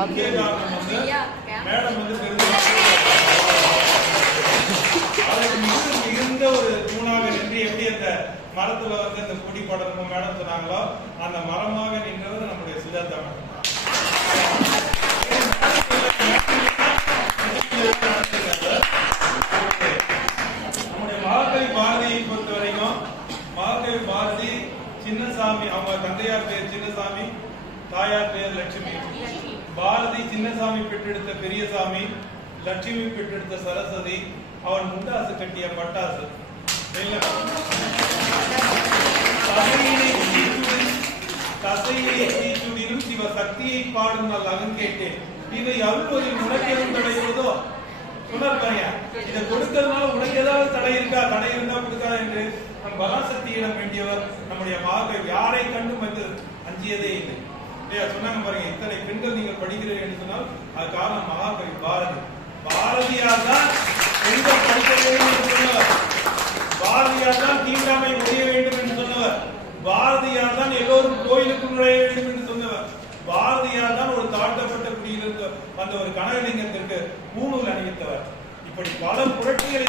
முக்கிய காரணம் வந்து மேடம் வந்து மிகுந்த ஒரு தூணாக நின்று எப்படி அந்த மரத்துல வந்து அந்த கொடி படரணும் மேடம் சொன்னாங்களோ அந்த மரமாக நின்றவர் நம்முடைய சுஜாதா மேடம். நம்முடைய மகாகவி பாரதியை பொறுத்த வரைக்கும் மகாகவி பாரதி சின்னசாமி, அவங்க தந்தையார் பேர் சின்னசாமி, தாயார் பேர் லட்சுமி. பாரதி சின்னசாமி பெற்றெடுத்த பெரியசாமி, லட்சுமி பெற்றெடுத்த சரஸ்வதி, அவன் முண்டாசு கட்டிய பட்டாசு. தசையிலும் சிவ சக்தியை பாடும் நல் அகங்கேட்டேன், இதை அருள்வதில் உனக்கு எதுவும் தடை இருந்ததோ சொன்னார் பாருங்க. இதை கொடுக்கிறதுனால உனக்கு ஏதாவது தடை இருக்கா? தடை இருந்தா கொடுக்காத என்று நம் பராசக்தியிடம் வேண்டியவர் நம்முடைய மகாகவி. யாரை கண்டும் வந்து அஞ்சியதே இல்லை இல்லையா சொன்னாங்க பாருங்க. இத்தனை பெண்கள் நீங்கள் படிக்கிறீர்கள் என்று சொன்னால் அது காரணம் மகாகவி பாரதி. பாரதியார் தான் பெண்கள் படிக்க வேண்டும் என்று சொன்னவர். பாரதியார் தான் தீண்டாமை ஒழிய வேண்டும் என்று சொன்னவர். பாரதியார் தான் எல்லோரும் கோயிலுக்கு நுழைய வேண்டும் என்று சொன்னவர். பாரதியார் தான் ஒரு தாழ்த்தப்பட்ட குடியிலிருந்து வந்த ஒரு கனகலிங்கத்திற்கு பூணூல் அணிவித்தவர். இப்படி பல புரட்சிகளை